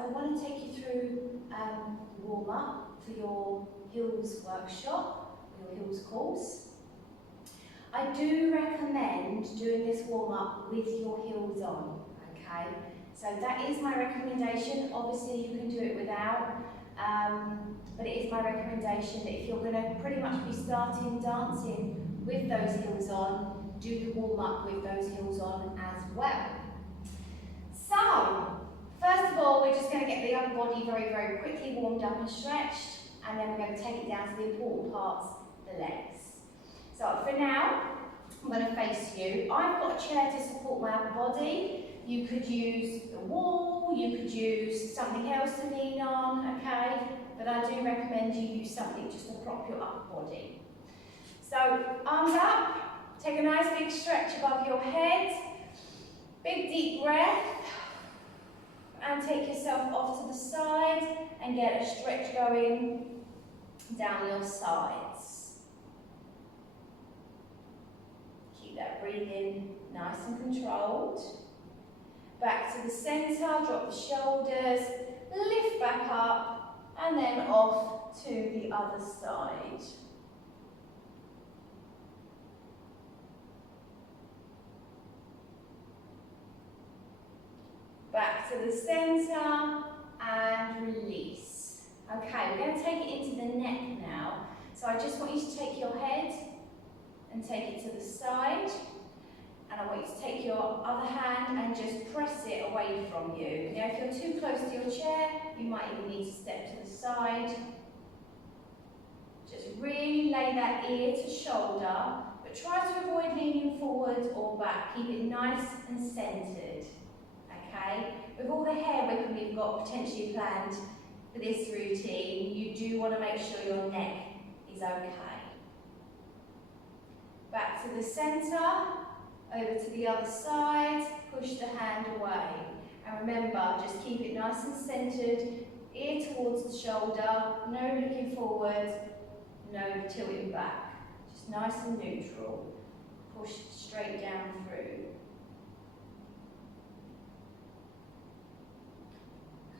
I want to take you through warm-up for your heels workshop, your heels course. I do recommend doing this warm-up with your heels on, okay? So that is my recommendation. Obviously you can do it without, but it is my recommendation that if you're going to pretty much be starting dancing with those heels on, do the warm-up with those heels on as well. So, first of all, we're just going to get the upper body very, very quickly warmed up and stretched, and then we're going to take it down to the important parts, the legs. So for now, I'm going to face you. I've got a chair to support my upper body. You could use a wall, you could use something else to lean on, okay? But I do recommend you use something just to prop your upper body. So, arms up, take a nice big stretch above your head. Big deep breath. And take yourself off to the side and get a stretch going down your sides. Keep that breathing nice and controlled. Back to the centre, drop the shoulders, lift back up, and then off to the other side. Back to the centre and release. Okay, we're going to take it into the neck now. So I just want you to take your head and take it to the side. And I want you to take your other hand and just press it away from you. Now, if you're too close to your chair, you might even need to step to the side. Just really lay that ear to shoulder, but try to avoid leaning forward or back. Keep it nice and centred. Okay? With all the hair whipping we've got potentially planned for this routine, you do want to make sure your neck is okay. Back to the centre. Over to the other side, push the hand away. And remember, just keep it nice and centred, ear towards the shoulder, no looking forward, no tilting back. Just nice and neutral. Push straight down through.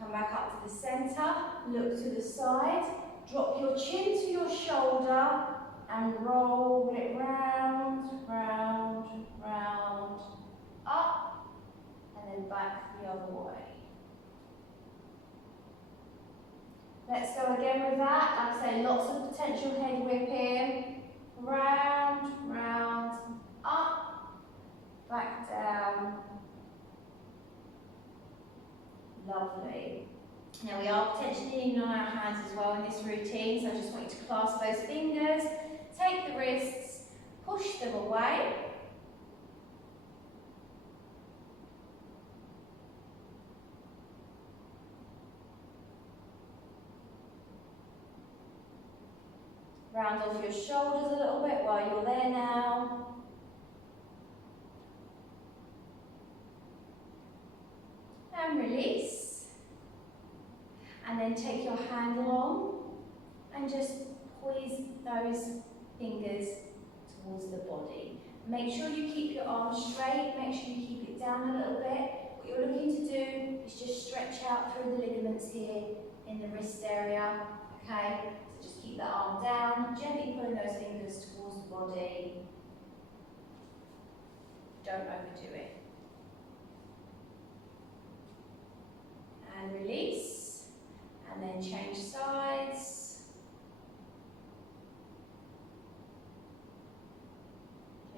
Come back up to the centre, look to the side, drop your chin to your shoulder, and roll it round, round, round, up, and then back the other way. Let's go again with that. Like I say, lots of potential head whipping. Round, round, up, back down. Lovely. Now we are potentially leaning on our hands as well in this routine, so I just want you to clasp those fingers. Take the wrists, push them away. Round off your shoulders a little bit while you're there now. And release. And then take your hand along and just poise those fingers towards the body. Make sure you keep your arms straight, make sure you keep it down a little bit. What you're looking to do is just stretch out through the ligaments here in the wrist area, okay? So just keep that arm down, gently pulling those fingers towards the body. Don't overdo it. And release, and then change sides.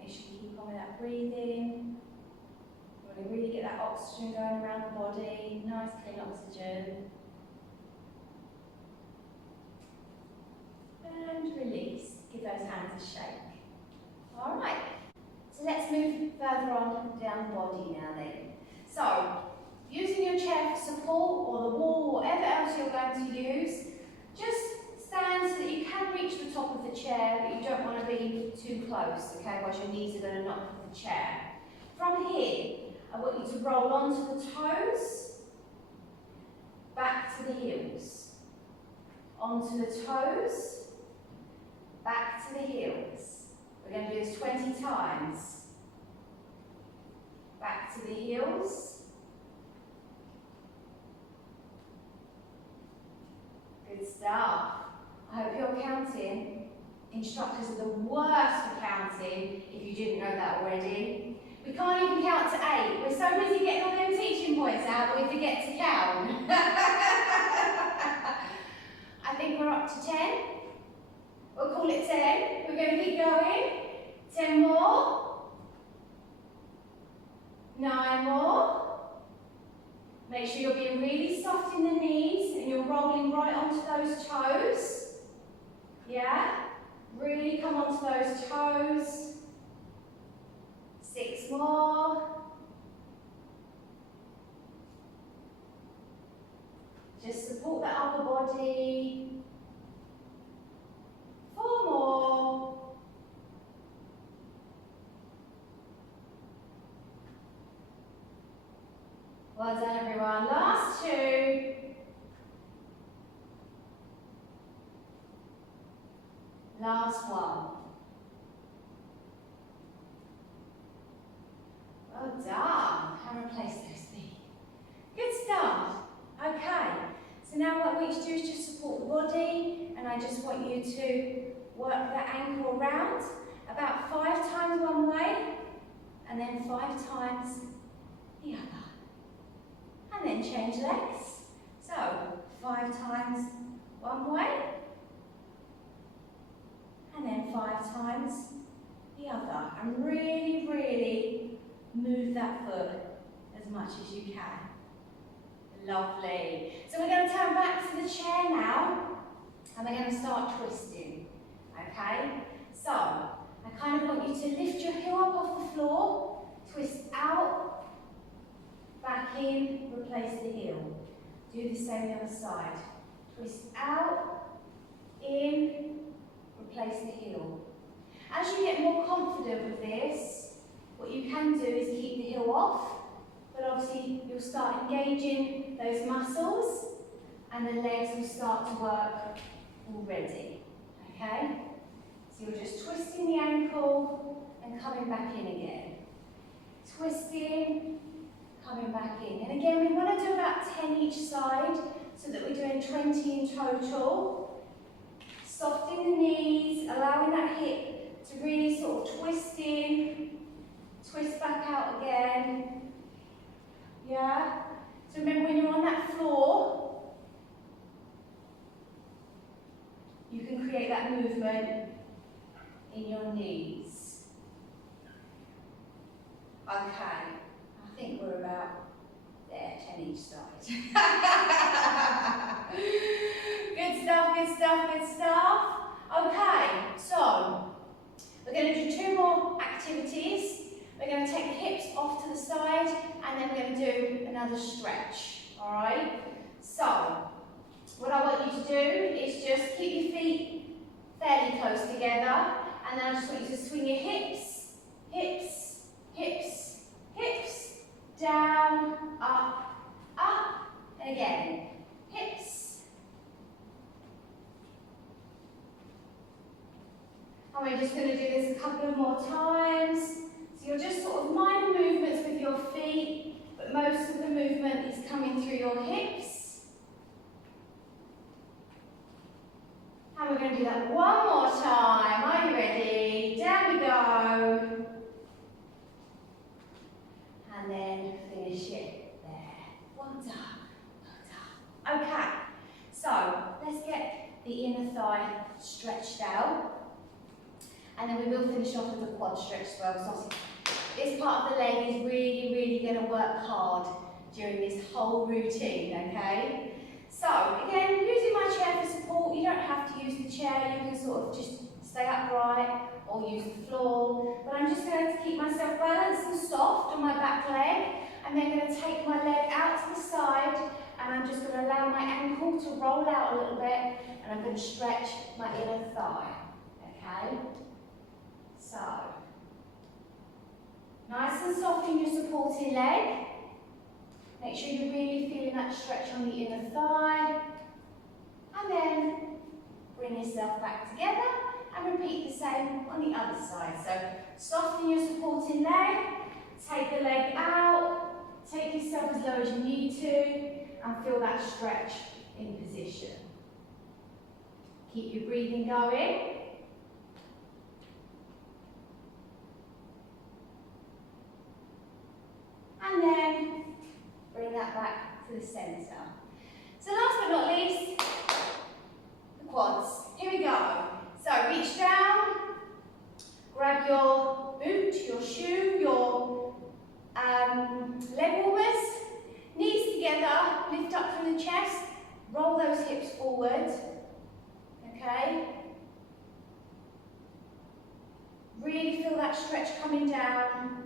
Keep on with that breathing. You want to really get that oxygen going around the body, nice clean oxygen. And release. Give those hands a shake. Alright, so let's move further on down the body now then. So, using your chair for support or the wall, whatever else you're going to use, just stand so that you can reach the top of the chair, but you don't want to be too close, okay, otherwise your knees are going to knock off the chair. From here, I want you to roll onto the toes, back to the heels. Onto the toes, back to the heels. We're going to do this 20 times. Back to the heels. Good stuff. I hope you're counting. Instructors are the worst for counting, if you didn't know that already. We can't even count to 8. We're so busy getting all them teaching points out, we forget to count. I think we're up to 10. We'll call it 10. We're going to keep going. 10 more. 9 more. Make sure you're being really soft in the knees and you're rolling right onto those toes. Yeah? Really come onto those toes. 6 more. Just support the upper body. 4 more. Well done, everyone. Last 2. Last 1. Well done. And replace those feet. Good stuff. Okay. So now what I want you to do is just support the body, and I just want you to work that ankle around about 5 times one way, and then 5 times the other. And then change legs. So 5 times one way, and then 5 times the other. And really, really move that foot as much as you can. Lovely. So we're going to turn back to the chair now, and we're going to start twisting. Okay? So I kind of want you to lift your heel up off the floor, twist out, back in, replace the heel. Do the same the other side. Twist out, in, replace the heel. As you get more confident with this, what you can do is keep the heel off, but obviously you'll start engaging those muscles and the legs will start to work already. Okay? So you're just twisting the ankle and coming back in again. Twisting, coming back in. And again, we want to do about 10 each side so that we're doing 20 in total. Soften the knees, allowing that hip to really sort of twist in, twist back out again. Yeah? So remember, when you're on that floor, you can create that movement in your knees. Okay, I think we're about there, 10 each side. Good stuff, good stuff, good stuff. Okay, so we're going to do 2 more activities. We're going to take the hips off to the side, and then we're going to do another stretch. All right? So what I want you to do is just keep your feet fairly close together, and then I just want you to swing your hips, hips, hips, hips, down, up, and again, hips. And we're just going to do this a couple of more times. So you're just sort of minor movements with your feet, but most of the movement is coming through your hips. And we're going to do that one more time. Are you ready? Down we go. And then finish it there. Well done. Well done. Okay, so let's get the inner thigh stretched out. And then we will finish off with the quad stretch as well. So this part of the leg is really, really going to work hard during this whole routine, okay? So, again, using my chair for support, you don't have to use the chair, you can sort of just stay upright or use the floor. But I'm just going to keep myself balanced and soft on my back leg, and then going to take my leg out to the side, and I'm just going to allow my ankle to roll out a little bit, and I'm going to stretch my inner thigh, okay? So, nice and soft in your supporting leg. Make sure you're really feeling that stretch on the inner thigh. And then bring yourself back together and repeat the same on the other side. So, soften your supporting leg, take the leg out, take yourself as low as you need to, and feel that stretch in position. Keep your breathing going. And then bring that back to the centre. So last but not least, the quads. Here we go. So reach down, grab your boot, your shoe, your leg warmers, knees together, lift up through the chest, roll those hips forward, okay? Really feel that stretch coming down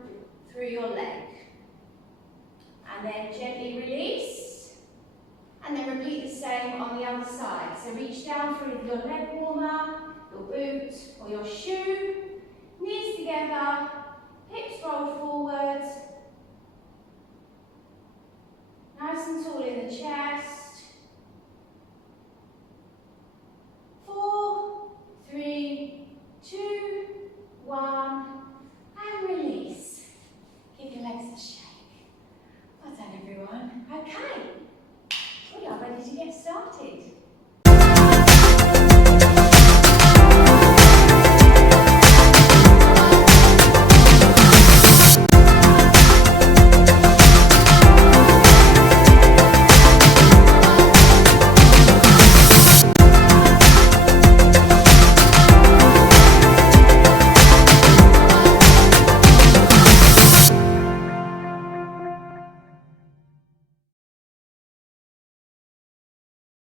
through your leg. And then gently release, and then repeat the same on the other side. So reach down through your leg warmer, your boot or your shoe, knees together, hips rolled forward, nice and tall in the chest. 4, 3, 2, 1, and release. Give your legs a shake. Well done, everyone. Okay, we are ready to get started.